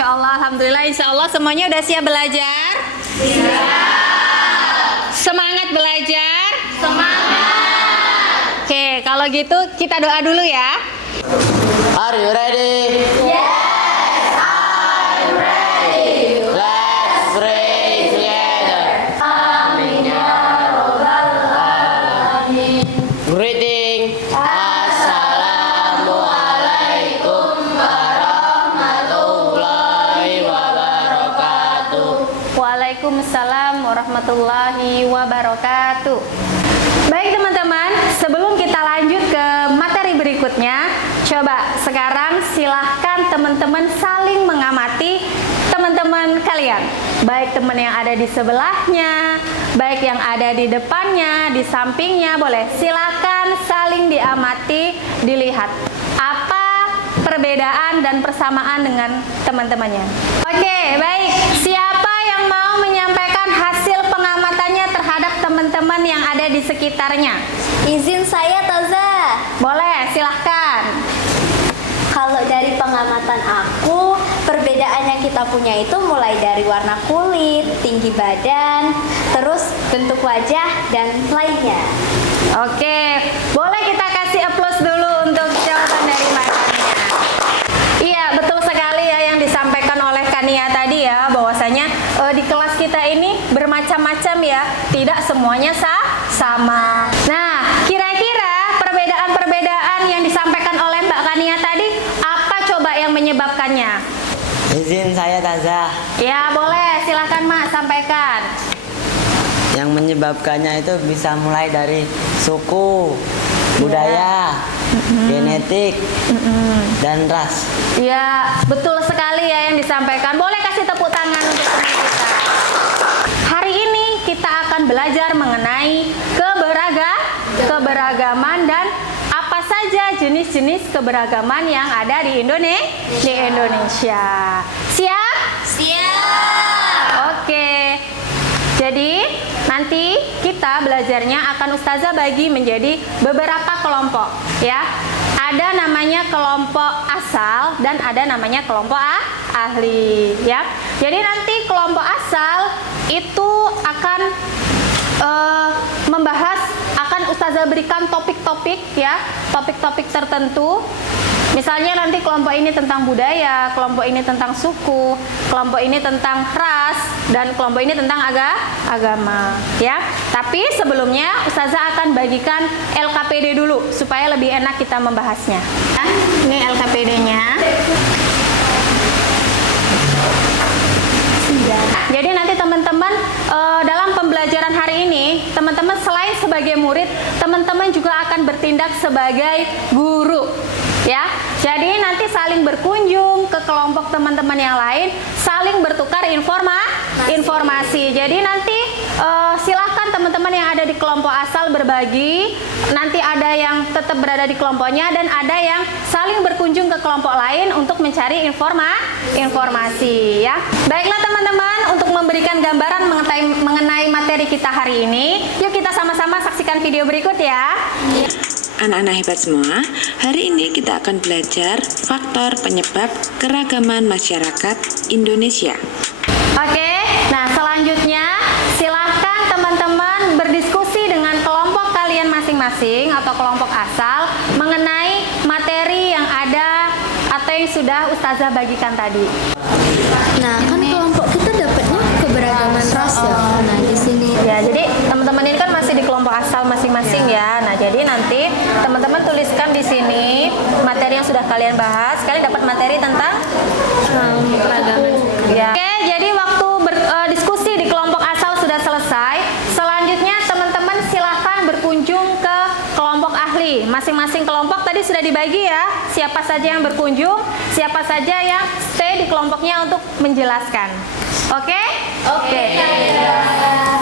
Masya Allah, Alhamdulillah, Insya Allah semuanya udah siap belajar? Siap. Semangat belajar? Semangat. Oke, kalau gitu kita doa dulu ya. Are you ready? Yes. Let's pray together. Amin ya Rabbal Alamin. Greeting. Assalamualaikum warahmatullahi wabarakatuh. Waalaikumsalam warahmatullahi wabarakatuh. Baik teman-teman, sebelum kita lanjut ke materi berikutnya, coba sekarang silahkan teman-teman saling mengamati teman-teman kalian. Baik teman yang ada di sebelahnya, baik yang ada di depannya, di sampingnya, boleh. Silahkan saling diamati, dilihat apa perbedaan dan persamaan dengan teman-temannya. Oke, baik. Siapa yang mau menyampaikan hasil pengamatannya terhadap teman-teman yang ada di sekitarnya? Izin saya Taza. Boleh, silahkan. Kalau dari pengamatan aku, perbedaan yang kita punya itu mulai dari warna kulit, tinggi badan, terus bentuk wajah, dan lainnya. Oke, boleh kita kasih applause dulu untuk jawaban dari Mbak Kania. Iya, betul sekali ya yang disampaikan oleh Kania tadi ya, bahwasanya di kelas kita ini bermacam-macam ya, tidak semuanya sama. Nah, kira-kira perbedaan-perbedaan yang disampaikan oleh Mbak Kania tadi, apa coba yang menyebabkannya? Izin saya Taza. Ya, boleh, silahkan Mak, sampaikan. Yang menyebabkannya itu bisa mulai dari suku, budaya, genetik, dan ras. Ya, betul sekali ya yang disampaikan. Boleh kasih tepuk tangan untuk teman kita. Hari ini kita akan belajar mengenai keberagaman dan apa saja jenis-jenis keberagaman yang ada di Indonesia. Siap? Siap. Oke. Jadi nanti kita belajarnya akan Ustazah bagi menjadi beberapa kelompok ya. Ada namanya kelompok asal dan ada namanya kelompok ahli ya. Jadi nanti kelompok asal itu akan membahas, akan Ustazah berikan topik-topik ya, topik-topik tertentu. Misalnya nanti kelompok ini tentang budaya, kelompok ini tentang suku, kelompok ini tentang ras, dan kelompok ini tentang agama ya. Tapi sebelumnya Ustazah akan bagikan LKPD dulu supaya lebih enak kita membahasnya. Ini LKPD-nya. Jadi nanti teman-teman dalam pembelajaran hari ini, teman-teman selain sebagai murid, teman-teman juga akan bertindak sebagai guru ya. Jadi nanti saling berkunjung ke kelompok teman-teman yang lain, saling bertukar informasi. Jadi nanti silahkan teman-teman yang ada di kelompok asal berbagi, nanti ada yang tetap berada di kelompoknya dan ada yang saling berkunjung ke kelompok lain untuk mencari informasi ya. Baiklah teman-teman, untuk memberikan gambaran mengenai materi kita hari ini, yuk kita sama-sama saksikan video berikut ya. Anak-anak hebat semua, hari ini kita akan belajar faktor penyebab keragaman masyarakat Indonesia. Oke, nah selanjutnya silahkan teman-teman berdiskusi dengan kelompok kalian masing-masing atau kelompok asal mengenai materi yang ada atau yang sudah Ustazah bagikan tadi. Nah, kan kelompok kita dapatnya keberagaman ras ya. Nah, di sini Ya, jadi teman-teman ini kan masih di kelompok asal masing-masing ya. Nah, jadi nanti teman-teman tuliskan di sini materi yang sudah kalian bahas. Kalian dapat materi tentang keragaman. ya. Oke, jadi waktu berdiskusi di kelompok asal sudah selesai. Selanjutnya teman-teman silahkan berkunjung ke kelompok ahli. Masing-masing kelompok tadi sudah dibagi ya. Siapa saja yang berkunjung, siapa saja yang stay di kelompoknya untuk menjelaskan. Oke? Oke.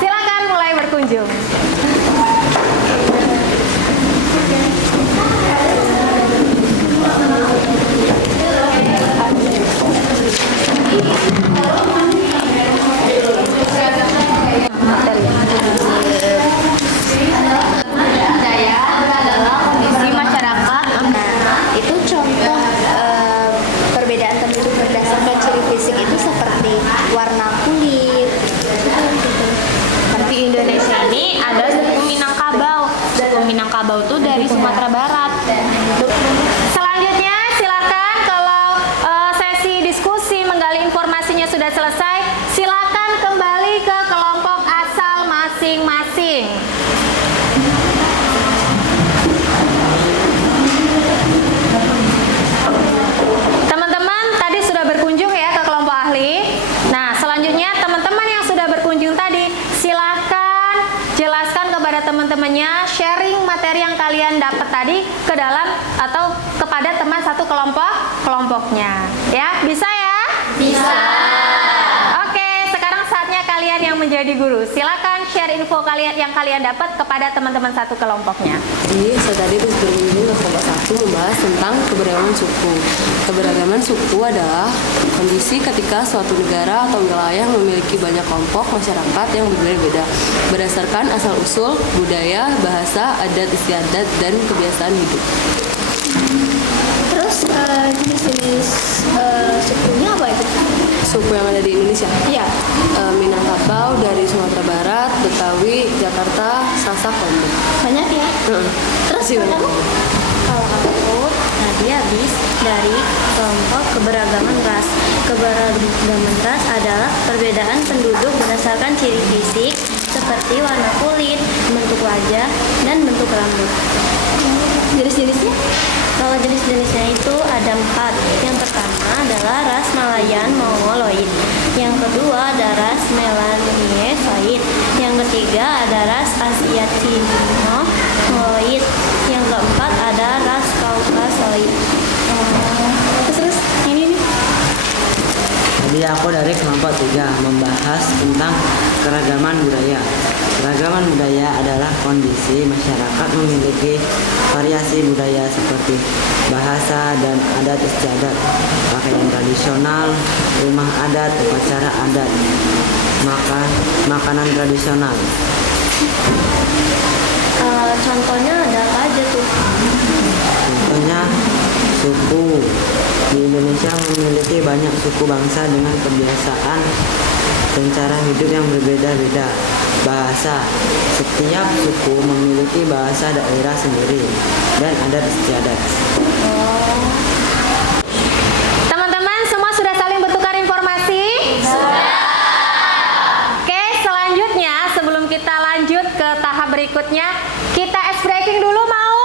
Silakan mulai berkunjung. Kondisi masyarakat, itu contoh perbedaan terbentuk berdasarkan ciri fisik sudah selesai, silakan kembali ke kelompok asal masing-masing. Teman-teman tadi sudah berkunjung ya ke kelompok ahli. Nah, selanjutnya teman-teman yang sudah berkunjung tadi, silakan jelaskan kepada teman-temannya, sharing materi yang kalian dapat tadi ke dalam atau kepada teman satu kelompoknya. Ya, bisa ya? Bisa. Oke, sekarang saatnya kalian yang menjadi guru. Silakan share info kalian yang kalian dapat kepada teman-teman satu kelompoknya. Jadi saya tadi berkunjung ke kelompok 1 membahas tentang keberagaman suku. Keberagaman suku adalah kondisi ketika suatu negara atau wilayah memiliki banyak kelompok masyarakat yang berbeda-beda berdasarkan asal-usul, budaya, bahasa, adat istiadat, dan kebiasaan hidup. Terus jenis-jenis sukunya apa itu? Suku yang ada di Indonesia? Iya. Minangkabau dari Sumatera Barat, Betawi, Jakarta, Sasak, Lombok. Banyak ya. Terus Masih banyak. kamu? Kalau aku tadi habis dari kelompok keberagaman ras. Keberagaman ras adalah perbedaan penduduk berdasarkan ciri fisik seperti warna kulit, bentuk wajah, dan bentuk rambut. Jenis-jenisnya? Kalau jenis-jenisnya itu ada 4. Yang pertama adalah ras Malayan Mongoloid. Yang kedua ada ras Melanesoid. Yang ketiga ada ras Asia Cino Mongoloid. Yang keempat ada ras Kaukasoid. Terus ini nih. Tadi aku dari kelompok 3 membahas tentang keragaman budaya. Keragaman budaya adalah kondisi masyarakat memiliki variasi budaya seperti bahasa dan adat istiadat, pakaian tradisional, rumah adat, upacara adat, makanan tradisional. Contohnya ada apa aja tuh? Contohnya suku. Di Indonesia memiliki banyak suku bangsa dengan kebiasaan dan cara hidup yang berbeda-beda. Bahasa. Setiap suku memiliki bahasa daerah sendiri dan adat istiadat. Teman-teman semua sudah saling bertukar informasi? Sudah. Oke, selanjutnya sebelum kita lanjut ke tahap berikutnya, kita ice breaking dulu mau?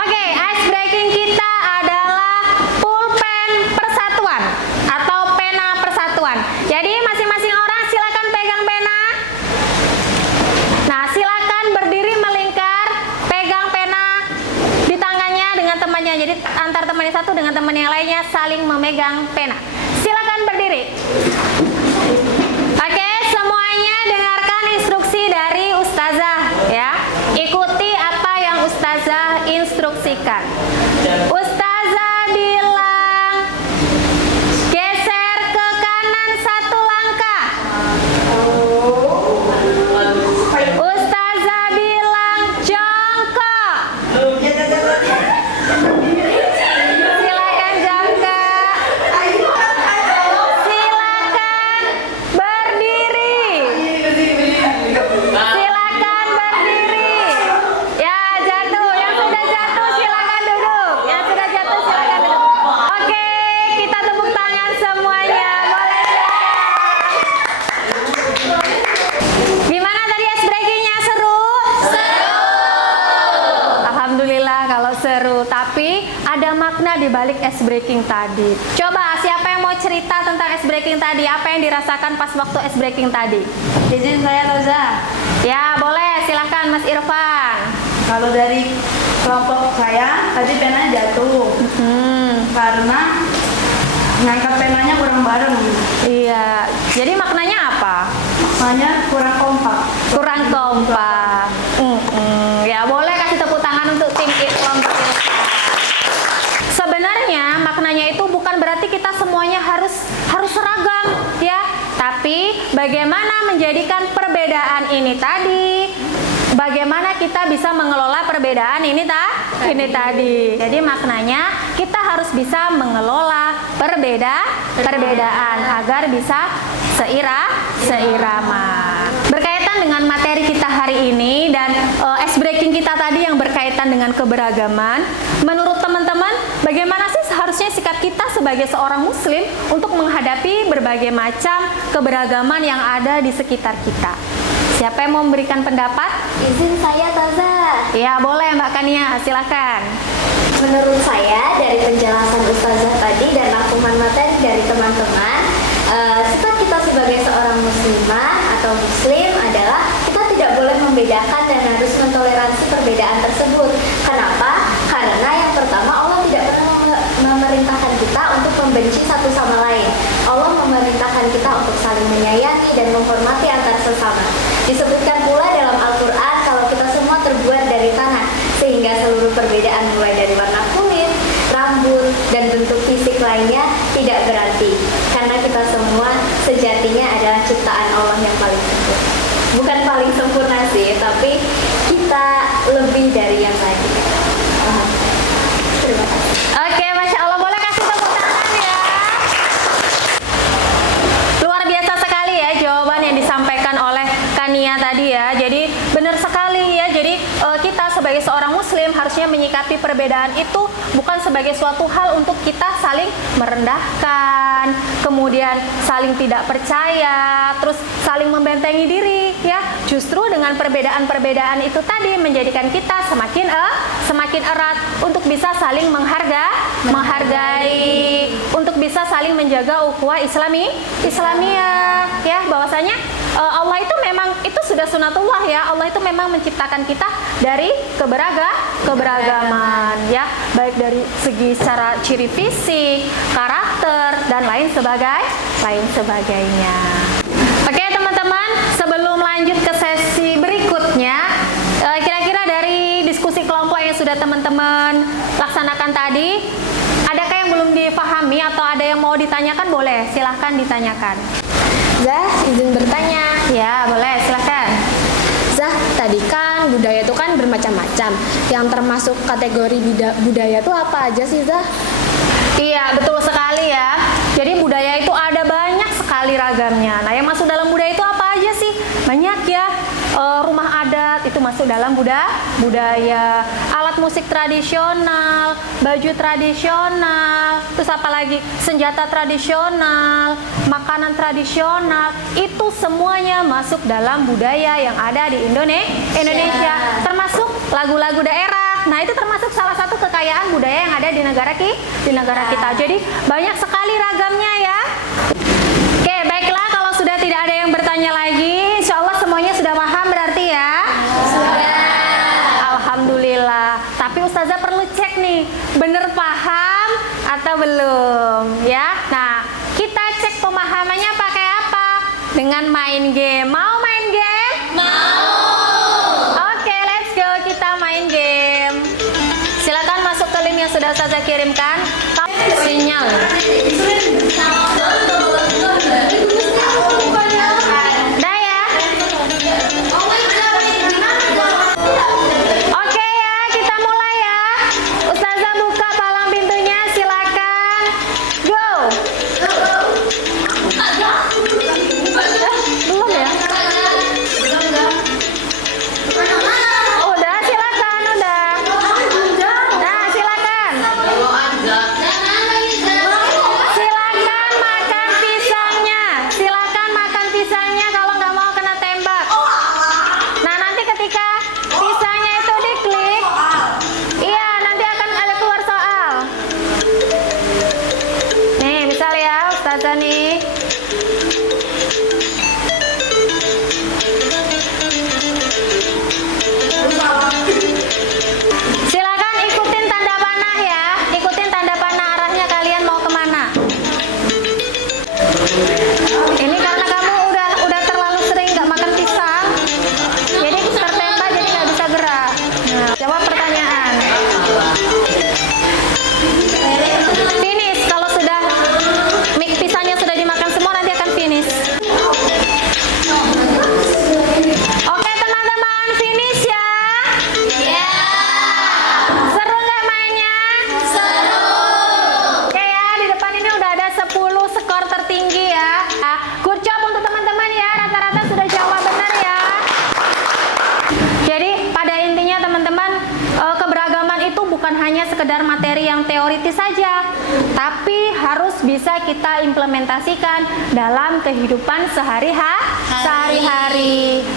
Oke, ice breaking kita adalah pulpen persatuan atau pena persatuan. Jadi masing-masing orang silakan pegang pena. Nah, silakan berdiri melingkar, pegang pena di tangannya dengan temannya. Jadi antar temannya satu dengan teman yang lainnya saling memegang pena. Silakan berdiri. Oke, semuanya dengarkan instruksi dari Ustazah ya. Ikuti apa yang Ustazah instruksikan. Ustazah bilang geser ke kanan 1 langkah. Ustazah bilang jongkok. Silakan jongkok. Silakan berdiri. Silakan berdiri. Ya, jatuh. Yang sudah jatuh silakan duduk. Yang sudah jatuh silakan duduk. Oke, kita tepuk tangan semuanya. Boleh silakan. Gimana tadi ice breakingnya, seru? Seru. Alhamdulillah kalau seru. Tapi ada makna di balik ice breaking tadi. Coba siapa yang mau cerita tentang ice breaking tadi? Apa yang dirasakan pas waktu ice breaking tadi? Izin saya Roza. Ya boleh, silahkan Mas Irfan. Kalau dari kelompok saya tadi pena jatuh karena ngangkat penanya kurang bareng, Iya, jadi maknanya apa? makanya kurang kompak. Kurang kompak. Ya boleh kasih tepuk tangan untuk tim kelompok Irfan. Sebenarnya maknanya itu bukan berarti kita semuanya harus seragam ya, tapi bagaimana menjadikan perbedaan ini tadi, bagaimana kita bisa mengelola perbedaan ini tadi. Jadi maknanya kita harus bisa mengelola perbedaan agar bisa seirama. Berkaitan dengan materi kita hari ini dan ice breaking kita tadi yang berkaitan dengan keberagaman, menurut teman-teman bagaimana sih seharusnya sikap kita sebagai seorang muslim untuk menghadapi berbagai macam keberagaman yang ada di sekitar kita. Siapa yang mau memberikan pendapat? Izin saya, Taza. Ya, boleh Mbak Kania, silakan. Menurut saya dari penjelasan Ustazah tadi dan rangkuman materi dari teman-teman, sifat kita sebagai seorang muslimah atau muslim adalah kita tidak boleh membedakan dan harus mentoleransi perbedaan tersebut. Kenapa? Karena yang pertama, Allah tidak pernah memerintahkan kita untuk membenci satu sama lain. Allah memerintahkan kita untuk saling menyayangi dan menghormati antar sesama. Disebutkan pula dalam Al-Quran kalau kita semua terbuat dari tanah, sehingga seluruh perbedaan mulai dari warna kulit, rambut, dan bentuk fisik lainnya tidak berarti. Karena kita semua sejatinya adalah ciptaan Allah yang paling sempurna. Bukan paling sempurna sih, tapi kita lebih dari yang lain. Terima kasih. Oke, Masya Allah, boleh kasih tepuk tangan ya. Luar biasa sekali ya jawaban yang disampaikan oleh Kania tadi ya. Jadi benar sekali ya. Jadi kita sebagai seorang muslim harusnya menyikapi perbedaan itu bukan sebagai suatu hal untuk kita saling merendahkan, kemudian saling tidak percaya, terus saling membentengi diri ya. Justru dengan perbedaan-perbedaan itu tadi menjadikan kita semakin erat untuk bisa saling menghargai, untuk bisa saling menjaga ukhuwah Islamiyah ya, bahwasanya Allah itu memang itu sudah sunatullah ya. Allah itu memang menciptakan kita dari keberagaman ya, baik dari segi secara ciri fisik, karakter dan lain sebagainya. Oke teman-teman, sebelum lanjut ke sesi berikutnya, kira-kira dari diskusi kelompok yang sudah teman-teman laksanakan tadi, adakah yang belum dipahami atau ada yang mau ditanyakan? Boleh, silahkan ditanyakan. Zah, izin bertanya. Ya, boleh, silahkan. Zah, tadi kan budaya itu kan bermacam-macam. Yang termasuk kategori budaya itu apa aja sih, Zah? Iya, betul sekali ya. Jadi budaya itu ada banyak sekali ragamnya. Nah, yang masuk dalam budaya itu apa aja sih? Banyak ya. Rumah adat itu masuk dalam budaya. Alat musik tradisional, baju tradisional, terus apa lagi? Senjata tradisional, makanan tradisional, itu semuanya masuk dalam budaya yang ada di Indonesia. Termasuk lagu-lagu daerah. Nah, itu termasuk salah satu kekayaan budaya yang ada di negara kita. Jadi banyak sekali ragamnya ya. Oke, baiklah, kalau sudah tidak ada yang bertanya lagi, insya Allah semuanya sudah paham berarti ya? Sudah. Alhamdulillah. Tapi Ustazah perlu cek nih, bener paham atau belum ya? Nah, kita cek pemahamannya pakai apa? Dengan main game. Mau main game? Mau. Oke, let's go, kita main game. Silakan masuk ke link yang sudah Ustazah kirimkan. Sinyal. Dah ya. Oke ya, kita mulai ya. Ustazah buka palang pintunya, silakan. Go. Belum ya? Udah, silakan, udah. Nah, silakan. Silakan makan pisangnya. Silakan makan pisangnya kalau nggak mau kena tembak. Nah, nanti ketika pisangnya itu diklik, iya, nanti akan ada keluar soal. Nih, misal ya, Ustazah nih. Silakan ikutin tanda panah ya. Ikutin tanda panah arahnya kalian mau kemana. Ini karena kamu udah terlalu sering nggak makan pisang, jadi tertembak jadi nggak bisa gerak. Nah, jawab pertanyaan. Finish. Kalau sudah pisangnya sudah dimakan semua nanti akan finish. Oke teman-teman, finish ya. Seru nggak mainnya? Seru. Oke ya, di depan ini udah ada 10 skor tertinggi ya. teoritis saja, tapi harus bisa kita implementasikan dalam kehidupan sehari-hari.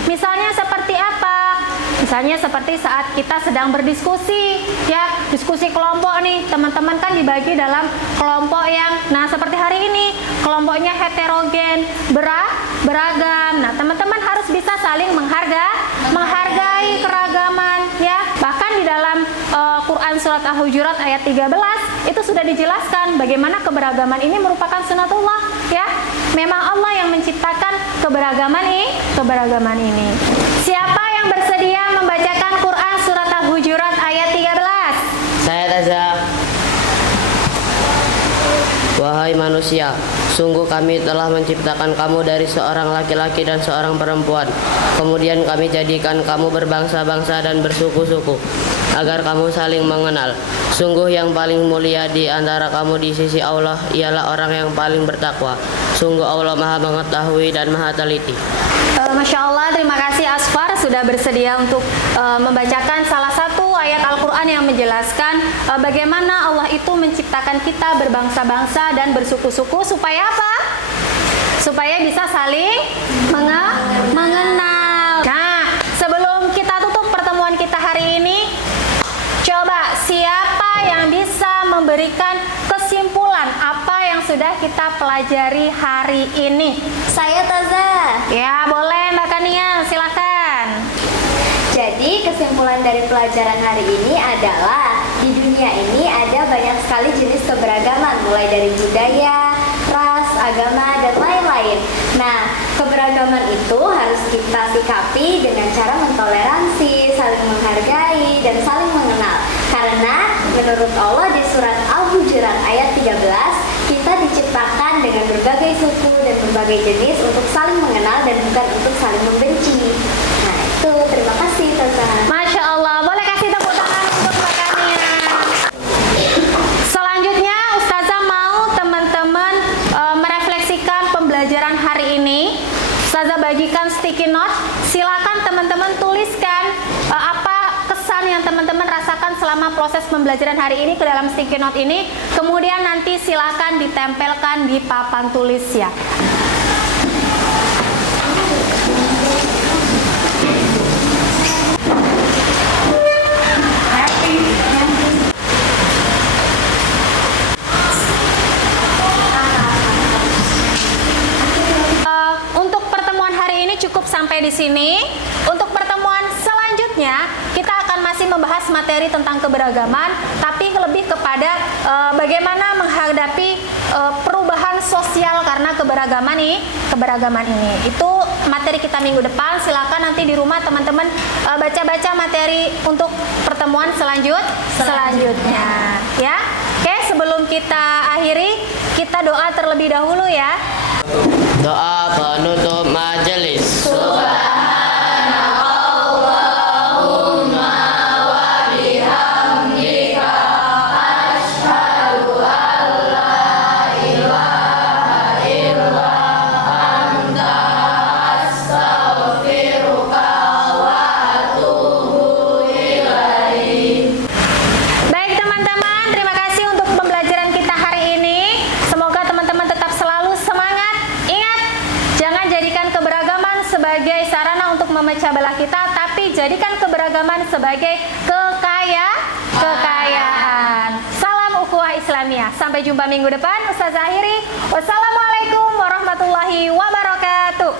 Misalnya seperti apa? Misalnya seperti saat kita sedang berdiskusi, ya, diskusi kelompok nih, teman-teman kan dibagi dalam kelompok yang, nah seperti hari ini, kelompoknya heterogen, beragam. Nah, teman-teman harus bisa saling menghargai keragaman, ya. Bahkan di dalam Quran surat Al-Hujurat ayat 13 itu sudah dijelaskan bagaimana keberagaman ini merupakan sunatullah, ya. Memang Allah yang menciptakan keberagaman ini. Siapa yang bersedia membacakan Quran surat Al-Hujurat ayat 13? Saya Taza. Wahai manusia, sungguh kami telah menciptakan kamu dari seorang laki-laki dan seorang perempuan. Kemudian kami jadikan kamu berbangsa-bangsa dan bersuku-suku, agar kamu saling mengenal. Sungguh yang paling mulia di antara kamu di sisi Allah ialah orang yang paling bertakwa. Sungguh Allah Maha Mengetahui dan Maha Teliti. Masya Allah, terima kasih Asfar sudah bersedia untuk membacakan salah satu ayat Al-Quran yang menjelaskan bagaimana Allah itu menciptakan kita berbangsa-bangsa dan bersuku-suku supaya apa? Supaya bisa saling mengenal. Nah, sebelum kita tutup pertemuan kita hari ini, coba siapa yang bisa memberikan kesimpulan apa yang sudah kita pelajari hari ini? Saya Taza. Ya, boleh Mbak Kania, silakan. Jadi kesimpulan dari pelajaran hari ini adalah di dunia ini ada banyak sekali jenis keberagaman, mulai dari budaya, ras, agama, dan lain-lain. Nah, keberagaman itu harus kita sikapi dengan cara mentoleransi, saling menghargai, dan saling mengenal. Karena menurut Allah di surat Al-Hujurat ayat 13, kita diciptakan dengan berbagai suku dan berbagai jenis untuk saling mengenal dan bukan untuk saling membenci. Nah, itu terima kasih Taza. Masya Allah, boleh kasih tepuk tangan untuk Mbak Kania. Selanjutnya Ustazah mau teman-teman merefleksikan pembelajaran hari ini. Ustazah bagikan sticky note. Silakan teman-teman tuliskan apa kesan yang teman-teman rasakan selama proses pembelajaran hari ini ke dalam sticky note ini. Kemudian nanti silakan ditempelkan di papan tulis, ya. Untuk pertemuan hari ini cukup sampai di sini. Untuk pertemuan selanjutnya kita akan masih membahas materi tentang keberagaman, tapi lebih kepada bagaimana menghadapi perubahan sosial karena keberagaman ini. Itu materi kita minggu depan. Silakan nanti di rumah teman-teman baca-baca materi untuk pertemuan selanjutnya, ya. Oke, sebelum kita akhiri, kita doa terlebih dahulu, ya. Doa penutup majelis. Baik teman-teman, terima kasih untuk pembelajaran kita hari ini. Semoga teman-teman tetap selalu semangat. Ingat, jangan jadikan keberagaman sebagai sarana untuk memecah belah kita, tapi jadikan keberagaman sebagai kekayaan. Salam ukhuwah Islamiyah. Sampai jumpa minggu depan. Ustazah akhiri. Wassalamualaikum warahmatullahi wabarakatuh.